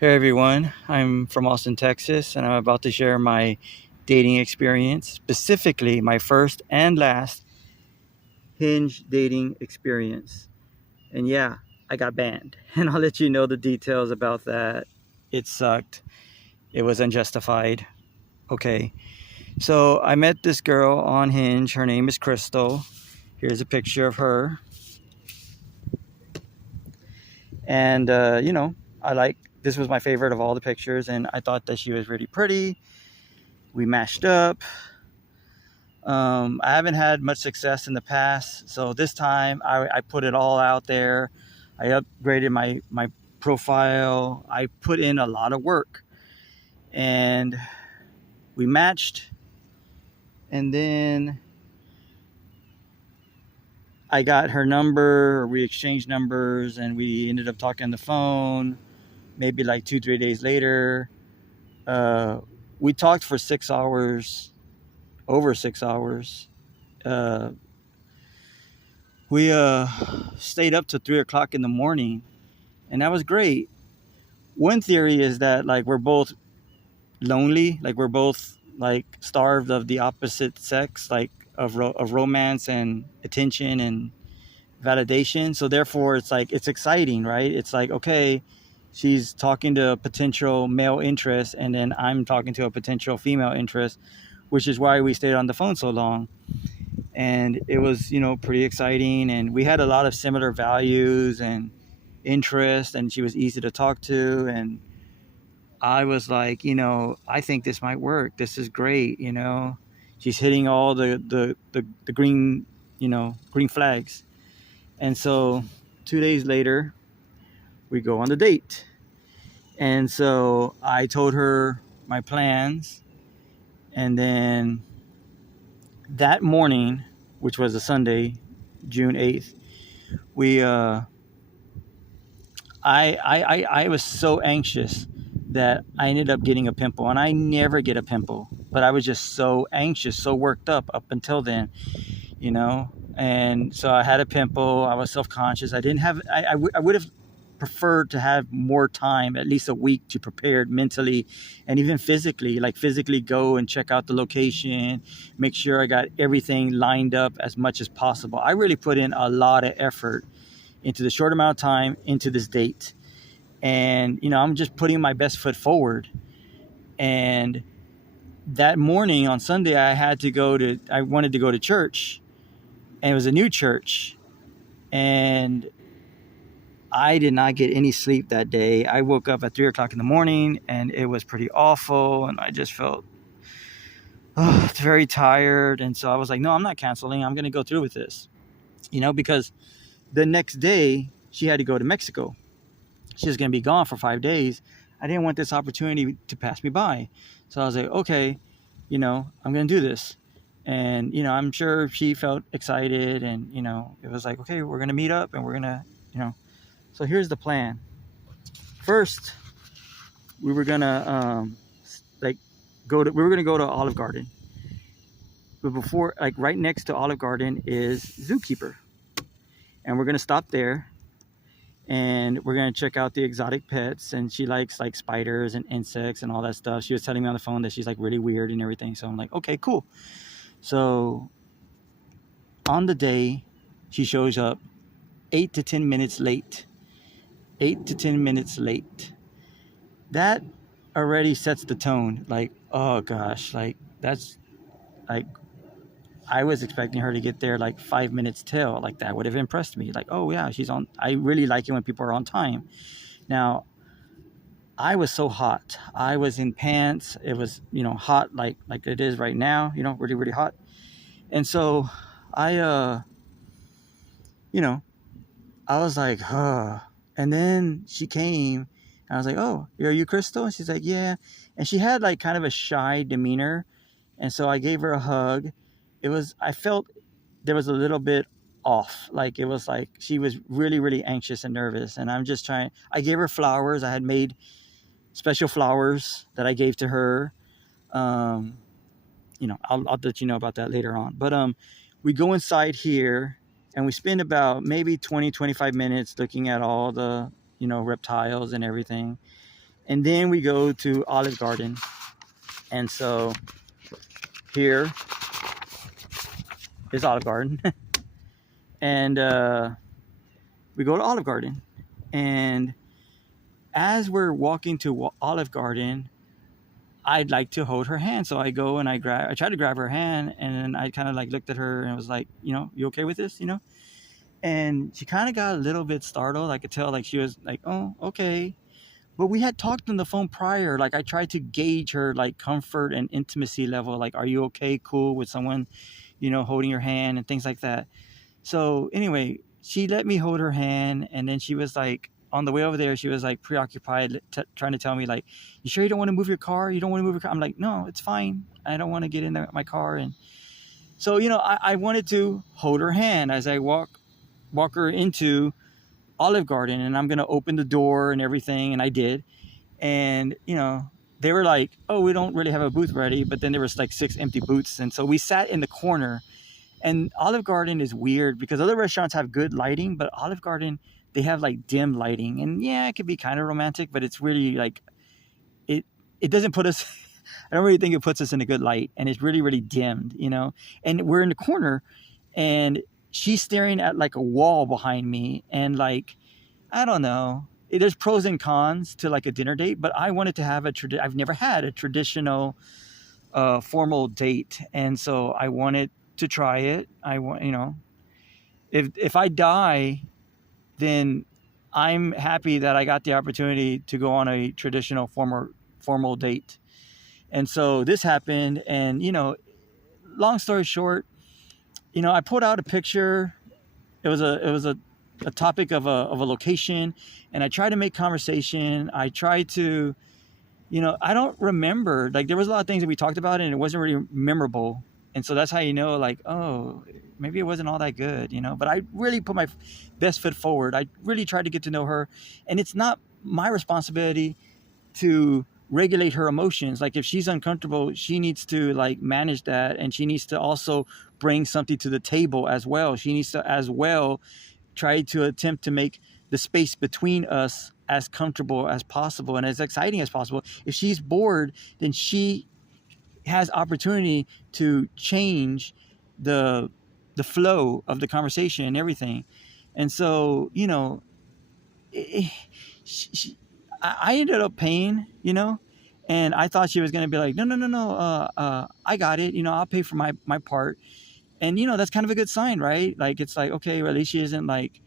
Hey everyone, I'm from Austin, Texas, and I'm about to share my dating experience, specifically my first and last Hinge dating experience. And yeah, I got banned, and I'll let you know the details about that. It sucked, it was unjustified. Okay, so I met this girl on Hinge. Her name is Crystal. Here's a picture of her, and I like this was my favorite of all the pictures, and I thought that she was really pretty. We matched up. I haven't had much success in the past, so this time I put it all out there. I upgraded my profile. I put in a lot of work, and we matched. And then I got her number. We exchanged numbers, and we ended up talking on the phone. Maybe like 2 3 days later, uh, we talked for 6 hours, over 6 hours. Uh, we stayed up to 3 o'clock in the morning, and that was great. One theory is that like we're both lonely, like we're both like starved of the opposite sex, like of romance and attention and validation. So therefore, it's like it's exciting, right? It's like, okay, she's talking to a potential male interest, and then I'm talking to a potential female interest, which is why we stayed on the phone so long. And it was, pretty exciting, and we had a lot of similar values and interest, and she was easy to talk to. And I was like, I think this might work. This is great. She's hitting all the green, green flags. And so 2 days later, we go on the date. And so I told her my plans. And then that morning, which was a Sunday, June 8th, we I was so anxious that I ended up getting a pimple, and I never get a pimple, but I was just so anxious, so worked up until then, and so I had a pimple. I was self-conscious. I didn't have, I would have preferred to have more time, at least a week, to prepare mentally and even physically, like physically go and check out the location, make sure I got everything lined up as much as possible. I really put in a lot of effort into the short amount of time into this date. And, I'm just putting my best foot forward. And that morning on Sunday, I wanted to go to church, and it was a new church. And I did not get any sleep that day. I woke up at 3 o'clock in the morning, and it was pretty awful. And I just felt very tired. And so I was like, no, I'm not canceling. I'm going to go through with this, because the next day she had to go to Mexico. She was going to be gone for 5 days. I didn't want this opportunity to pass me by. So I was like, okay, I'm going to do this. And, I'm sure she felt excited, and, it was like, okay, we're going to meet up, and we're going to, so here's the plan. First, we were going to, we were going to go to Olive Garden. But before, like right next to Olive Garden is Zookeeper. And we're going to stop there, and we're going to check out the exotic pets. And she likes like spiders and insects and all that stuff. She was telling me on the phone that she's like really weird and everything. So I'm like, okay, cool. So on the day, she shows up 8 to 10 minutes late. 8 to 10 minutes late. That already sets the tone. Like, oh gosh, like that's like, I was expecting her to get there like 5 minutes till. Like that would have impressed me. Like, oh yeah, she's on. I really like it when people are on time. Now, I was so hot. I was in pants. It was, hot like it is right now, really, really hot. And so I, you know, I was like, huh. And then she came, and I was like, oh, are you Crystal? And she's like, yeah. And she had like kind of a shy demeanor. And so I gave her a hug. I felt there was a little bit off. Like it was like she was really, really anxious and nervous. And I gave her flowers. I had made special flowers that I gave to her. I'll let you know about that later on. But we go inside here, and we spend about maybe 20, 25 minutes looking at all the, reptiles and everything. And then we go to Olive Garden. And so here is Olive Garden. And we go to Olive Garden. And as we're walking to Olive Garden, I'd like to hold her hand. So I go and I try to grab her hand, and then I kind of like looked at her and was like, you okay with this, And she kind of got a little bit startled. I could tell like she was like, oh, okay. But we had talked on the phone prior. Like I tried to gauge her like comfort and intimacy level. Like, are you okay, cool with someone, holding your hand and things like that. So anyway, she let me hold her hand, and then she was like, on the way over there, she was like preoccupied, trying to tell me like, you sure you don't want to move your car? You don't want to move your car? I'm like, no, it's fine. I don't want to get in my car. And so, I wanted to hold her hand as I walk her into Olive Garden, and I'm going to open the door and everything. And I did. And, they were like, oh, we don't really have a booth ready. But then there was like 6 empty booths. And so we sat in the corner. And Olive Garden is weird because other restaurants have good lighting, but Olive Garden, they have like dim lighting. And yeah, it could be kind of romantic, but it's really like, it doesn't put us, I don't really think it puts us in a good light. And it's really, really dimmed, And we're in the corner, and she's staring at like a wall behind me. And like, I don't know, there's pros and cons to like a dinner date, but I wanted to have I've never had a traditional formal date. And so I wanted to try it. I want, if I die, then I'm happy that I got the opportunity to go on a traditional formal date. And so this happened, and long story short, I pulled out a picture. It was a topic of a location, and I tried to make conversation. I tried to, I don't remember, like there was a lot of things that we talked about, and it wasn't really memorable. And so that's how like, oh, maybe it wasn't all that good, But I really put my best foot forward. I really tried to get to know her. And it's not my responsibility to regulate her emotions. Like if she's uncomfortable, she needs to like manage that. And she needs to also bring something to the table as well. She needs to as well try to attempt to make the space between us as comfortable as possible and as exciting as possible. If she's bored, then she has opportunity to change the flow of the conversation and everything. And so, I ended up paying, and I thought she was going to be like, no, I got it. I'll pay for my part. And, that's kind of a good sign, right? Like, it's like, okay, well, at least she isn't like,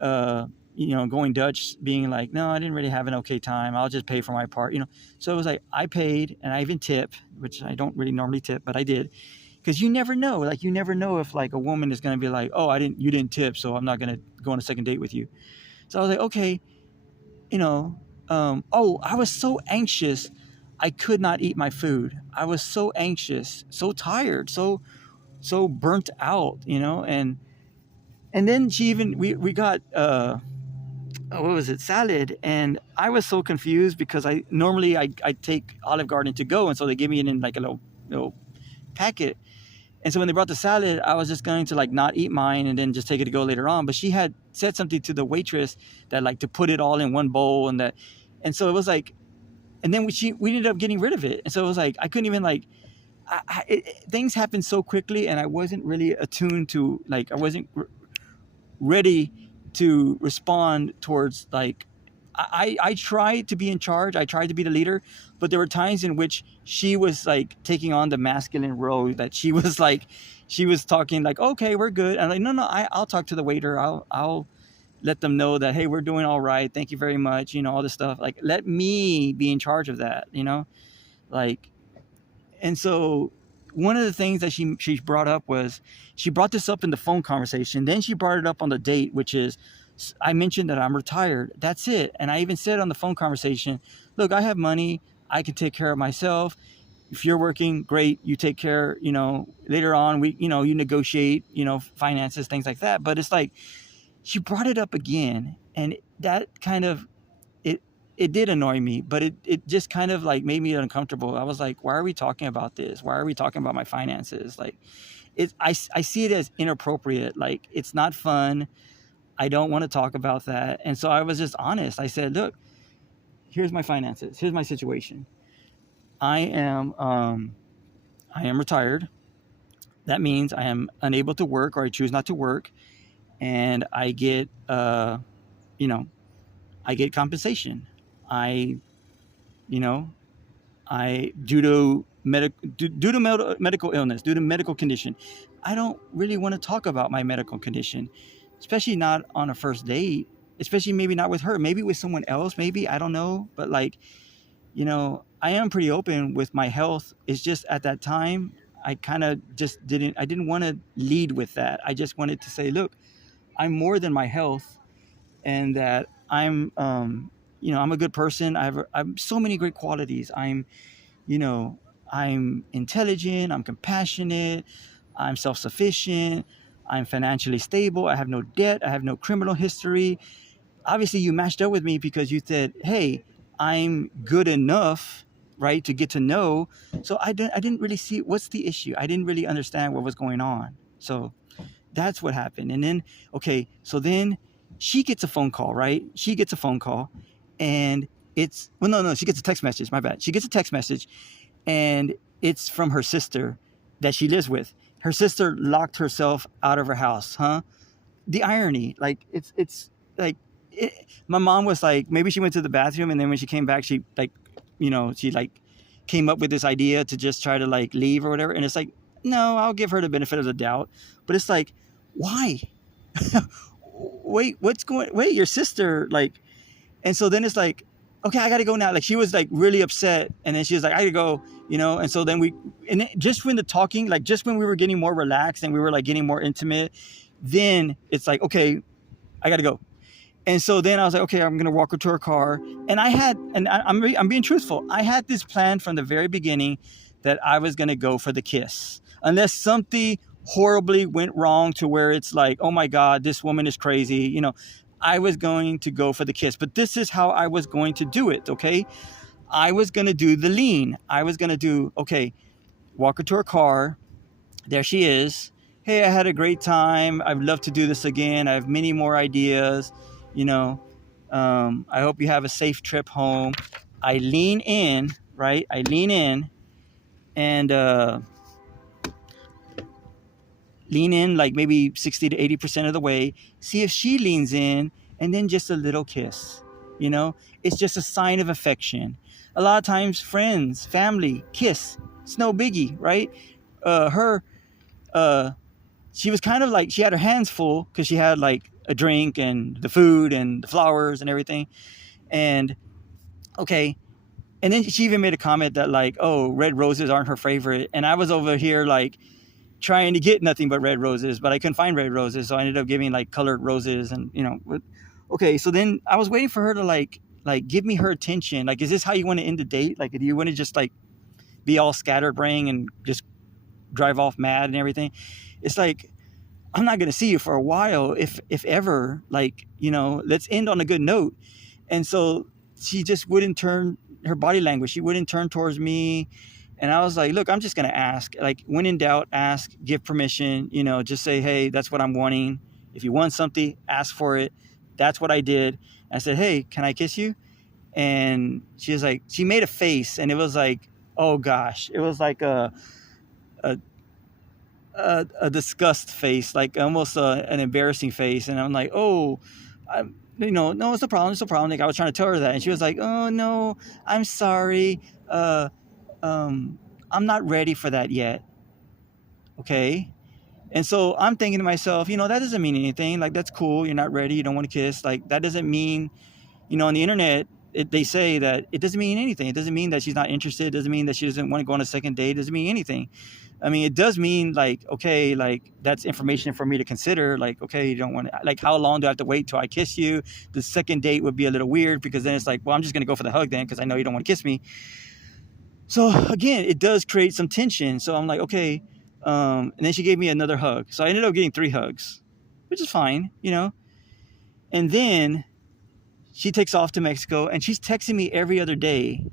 going Dutch, being like, no, I didn't really have an okay time. I'll just pay for my part, So it was like, I paid, and I even tip, which I don't really normally tip, but I did. Because you never know. Like, you never know if like a woman is going to be like, oh, you didn't tip, so I'm not going to go on a second date with you. So I was like, okay, I was so anxious. I could not eat my food. I was so anxious, so tired, so burnt out, and then we got, what was it, salad. And I was so confused because I normally take Olive Garden to go. And so they give me it in like a little packet. And so when they brought the salad, I was just going to like not eat mine and then just take it to go later on. But she had said something to the waitress that like to put it all in one bowl, and so it was like, and then we ended up getting rid of it. And so it was like, I couldn't even like, things happened so quickly, and I wasn't really attuned to, like, I wasn't ready to respond towards like, I tried to be in charge. I tried to be the leader, but there were times in which she was like taking on the masculine role, that she was talking like, okay, we're good. And I'm like, no, I'll talk to the waiter. I'll let them know that, hey, we're doing all right. Thank you very much. All this stuff. Like, let me be in charge of that, like, and so one of the things that she brought up was, she brought this up in the phone conversation. Then she brought it up on the date, which is, I mentioned that I'm retired. That's it. And I even said on the phone conversation, look, I have money. I can take care of myself. If you're working, great. You take care, later on, you negotiate, finances, things like that. But it's like, she brought it up again. And that kind of, it did annoy me, but it just kind of like made me uncomfortable. I was like, why are we talking about this? Why are we talking about my finances? Like, I see it as inappropriate. Like, it's not fun. I don't want to talk about that. And so I was just honest. I said, look, here's my finances. Here's my situation. I am retired. That means I am unable to work, or I choose not to work, and I get you know, I get compensation. I, you know, I due to medical illness, due to medical condition. I don't really want to talk about my medical condition, especially not on a first date. Especially maybe not with her, maybe with someone else. Maybe, I don't know, but like, I am pretty open with my health. It's just at that time, I kind of just I didn't want to lead with that. I just wanted to say, look, I'm more than my health, and that I'm a good person. I'm so many great qualities. You know, I'm intelligent, I'm compassionate, I'm self-sufficient, I'm financially stable, I have no debt, I have no criminal history. Obviously, you matched up with me because you said, hey, I'm good enough, right, to get to know. So I didn't really see what's the issue. I didn't really understand what was going on. So that's what happened. And then, okay, so then she gets a phone call, right? She gets a phone call, and no, she gets a text message. My bad. She gets a text message, and it's from her sister that she lives with. Her sister locked herself out of her house, huh? The irony, like it's like my mom was like, maybe she went to the bathroom, and then when she came back, she like, she like came up with this idea to just try to like leave or whatever. And it's like, no, I'll give her the benefit of the doubt. But it's like, why? Wait, your sister, like. And so then it's like, okay, I gotta go now. Like, she was like really upset, and then she was like, I gotta go, and so then just when the talking, like just when we were getting more relaxed and we were like getting more intimate, then it's like, okay, I gotta go. And so then I was like, okay, I'm gonna walk her to her car. And I'm being truthful, I had this plan from the very beginning that I was gonna go for the kiss, unless something horribly went wrong to where it's like, oh my God, this woman is crazy. I was going to go for the kiss, but this is how I was going to do it. Okay, I was gonna do the lean. I was gonna do, okay, walk her to her car. There she is. Hey, I had a great time. I'd love to do this again. I have many more ideas. I hope you have a safe trip home. I lean in, right? I lean in and lean in like maybe 60 to 80% of the way. See if she leans in, and then just a little kiss. It's just a sign of affection. A lot of times, friends, family, kiss. It's no biggie, right? She was kind of like, she had her hands full because she had like a drink and the food and the flowers and everything. And okay. And then she even made a comment that like, oh, red roses aren't her favorite. And I was over here like trying to get nothing but red roses, but I couldn't find red roses. So I ended up giving like colored roses and, okay. So then I was waiting for her to like give me her attention. Like, is this how you want to end the date? Like, do you want to just like be all scatterbrained and just drive off mad and everything? It's like, I'm not going to see you for a while, if ever. Like, let's end on a good note. And so she just wouldn't turn, her body language, she wouldn't turn towards me. And I was like, look, I'm just going to ask. Like, when in doubt, ask, give permission, just say, hey, that's what I'm wanting. If you want something, ask for it. That's what I did. I said, hey, can I kiss you? And she was like, she made a face, and it was like, oh gosh, it was like a disgust face, like almost an embarrassing face. And I'm like, oh, no, it's a problem. It's a problem. Like, I was trying to tell her that, and she was like, oh no, I'm sorry. I'm not ready for that yet. Okay. And so I'm thinking to myself, that doesn't mean anything. Like, that's cool. You're not ready. You don't want to kiss. Like, that doesn't mean, on the internet, they say that it doesn't mean anything. It doesn't mean that she's not interested. It doesn't mean that she doesn't want to go on a second date. It doesn't mean anything. I mean, it does mean like, okay, like that's information for me to consider. Like, okay, you don't want to, like, how long do I have to wait till I kiss you? The second date would be a little weird, because then it's like, well, I'm just going to go for the hug then, because I know you don't want to kiss me. So again, it does create some tension. So I'm like, okay. And then she gave me another hug. So I ended up getting 3 hugs, which is fine, And then she takes off to Mexico, and she's texting me every other day.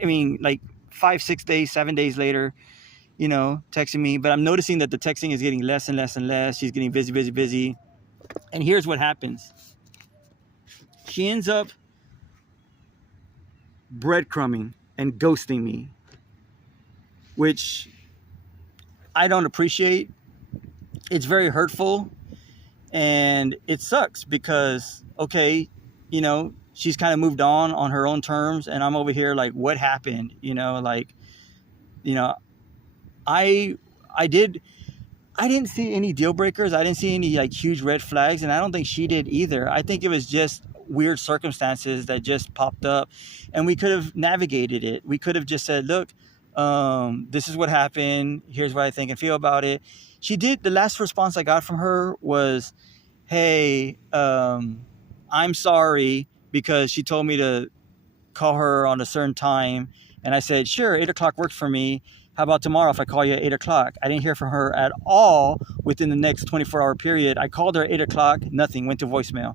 I mean, like 5, 6 days, 7 days later, texting me. But I'm noticing that the texting is getting less and less and less. She's getting busy. And here's what happens. She ends up breadcrumbing and ghosting me, which I don't appreciate. It's very hurtful, and it sucks because, okay, she's kind of moved on her own terms, and I'm over here like, what happened? Like, you know, I I did I didn't see any deal breakers. I didn't see any like huge red flags, and I don't think she did either. I think it was just weird circumstances that just popped up, and we could have navigated it. We could have just said, "Look, this is what happened. Here's what I think and feel about it." She did. The last response I got from her was, "Hey, I'm sorry," because she told me to call her on a certain time, and I said, "Sure, 8 o'clock works for me. How about tomorrow if I call you at 8 o'clock?" I didn't hear from her at all within the next 24-hour period. I called her at 8 o'clock, nothing, went to voicemail.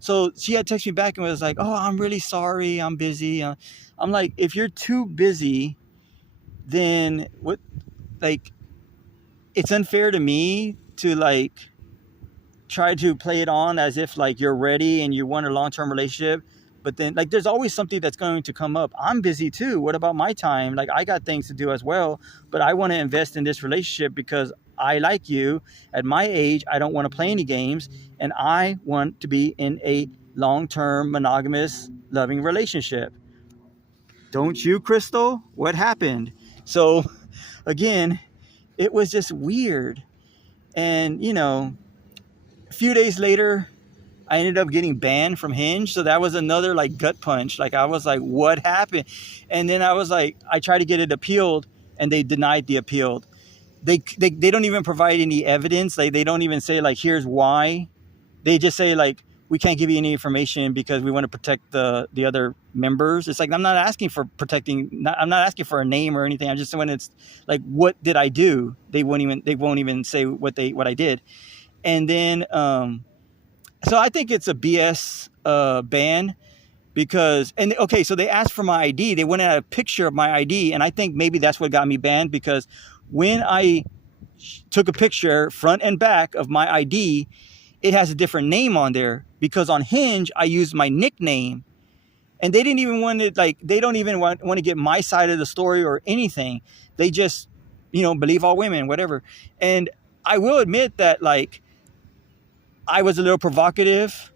So she had texted me back and was like, "Oh, I'm really sorry, I'm busy." I'm like, if you're too busy, then what? Like, it's unfair to me to like try to play it on as if like you're ready and you want a long-term relationship, but then like there's always something that's going to come up. I'm busy too. What about my time? Like, I got things to do as well, but I want to invest in this relationship because I like you. At my age, I don't want to play any games, and I want to be in a long-term monogamous loving relationship. Don't you, Crystal? What happened? So again, it was just weird. And a few days later, I ended up getting banned from Hinge. So that was another like gut punch. Like, I was like, what happened? And then I was like, I tried to get it appealed, and they denied the appeal. They don't even provide any evidence. Like, they don't even say like, here's why. They just say like, we can't give you any information because we want to protect the other members. It's like, I'm not asking for I'm not asking for a name or anything. I'm just, when it's like, what did I do? They won't even say what I did. And then so I think it's a BS ban, because, and okay, so they asked for my ID. They went at a picture of my ID, and I think maybe that's what got me banned, because when I took a picture front and back of my ID, it has a different name on there, because on Hinge I used my nickname, and they didn't even want to, like, they don't even want to get my side of the story or anything. They just, believe all women, whatever. And I will admit that, like, I was a little provocative.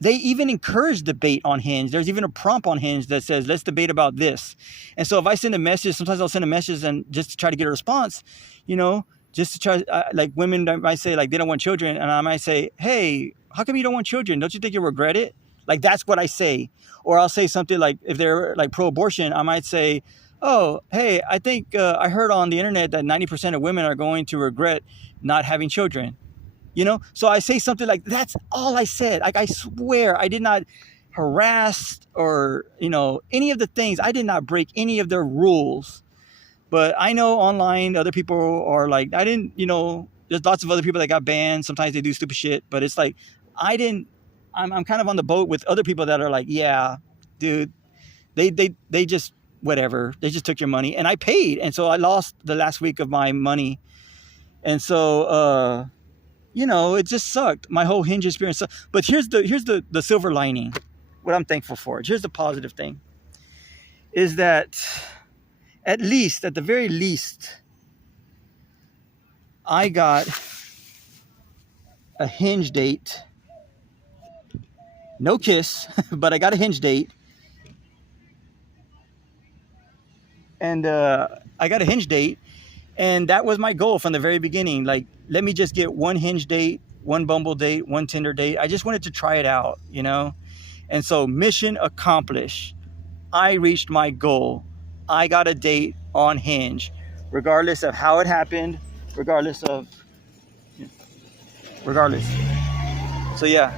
They even encourage debate on Hinge. There's even a prompt on Hinge that says, let's debate about this. And so if I send a message, sometimes I'll send a message and just to try to get a response, just to try, like, women might say like they don't want children. And I might say, hey, how come you don't want children? Don't you think you'll regret it? Like, that's what I say. Or I'll say something like, if they're like pro-abortion, I might say, oh, hey, I think I heard on the internet that 90% of women are going to regret not having children. So I say something like, that's all I said. Like, I swear I did not harass or, any of the things. I did not break any of their rules. But I know online other people are like, I didn't, there's lots of other people that got banned. Sometimes they do stupid shit, but it's like, I'm kind of on the boat with other people that are like, yeah, dude, they just, whatever. They just took your money, and I paid. And so I lost the last week of my money. And so, it just sucked. My whole Hinge experience sucked. But here's the silver lining. What I'm thankful for. Here's the positive thing. Is that at the very least, I got a Hinge date. No kiss, but I got a Hinge date. And I got a Hinge date. And that was my goal from the very beginning. Like, let me just get one Hinge date, one Bumble date, one Tinder date. I just wanted to try it out, And so, mission accomplished. I reached my goal. I got a date on Hinge, regardless of how it happened, regardless. So yeah.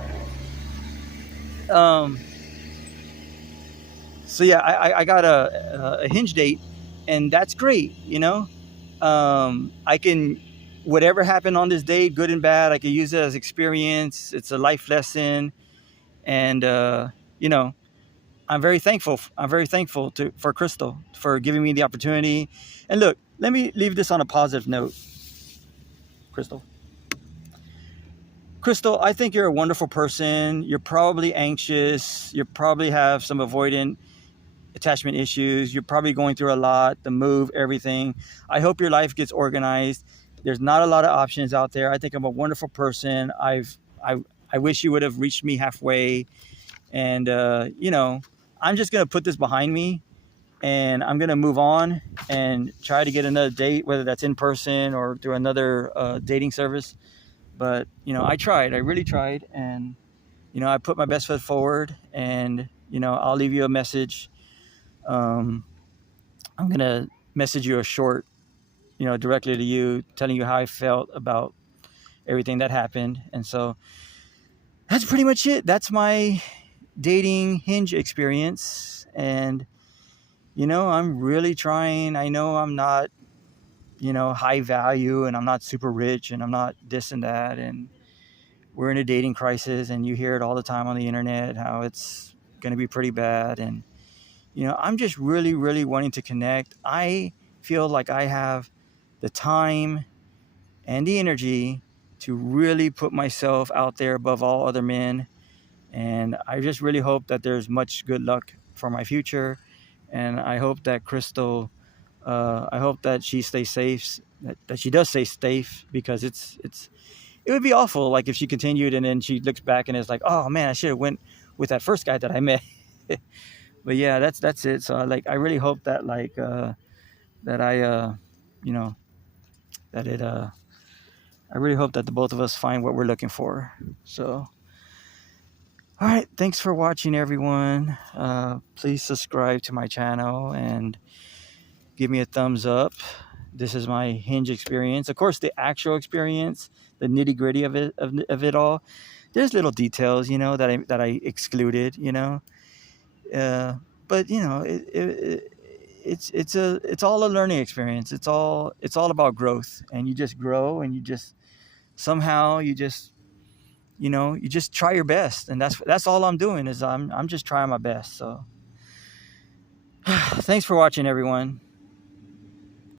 I got a Hinge date, and that's great, I can, whatever happened on this date, good and bad, I can use it as experience. It's a life lesson. And, I'm very thankful. For Crystal for giving me the opportunity. And look, let me leave this on a positive note. Crystal, I think you're a wonderful person. You're probably anxious. You probably have some avoidant attachment issues. You're probably going through a lot, the move, everything. I hope your life gets organized. There's not a lot of options out there. I think I'm a wonderful person. I wish you would have reached me halfway. And, I'm just going to put this behind me, and I'm going to move on and try to get another date, whether that's in person or through another dating service. But, I tried. I really tried. And, I put my best foot forward, and, I'll leave you a message. I'm going to message you a short, directly to you, telling you how I felt about everything that happened. And so that's pretty much it. That's my dating Hinge experience. And, I'm really trying. I know I'm not, high value, and I'm not super rich, and I'm not this and that. And we're in a dating crisis, and you hear it all the time on the internet, how it's going to be pretty bad. And, I'm just really, really wanting to connect. I feel like I have the time and the energy to really put myself out there above all other men. And I just really hope that there's much good luck for my future. And I hope that Crystal, I hope that she stays safe, that she does stay safe, because it would be awful, like, if she continued and then she looks back and is like, oh man, I should have went with that first guy that I met. But yeah, that's it. So I really hope that that I that it I really hope that the both of us find what we're looking for. So, all right, thanks for watching, everyone. Please subscribe to my channel and give me a thumbs up. This is my Hinge experience. Of course, the actual experience, the nitty gritty of it all. There's little details, that I excluded, but it's all a learning experience. It's all about growth, and you just grow, and you just somehow you just try your best. And that's all I'm doing, is I'm just trying my best. So thanks for watching, everyone.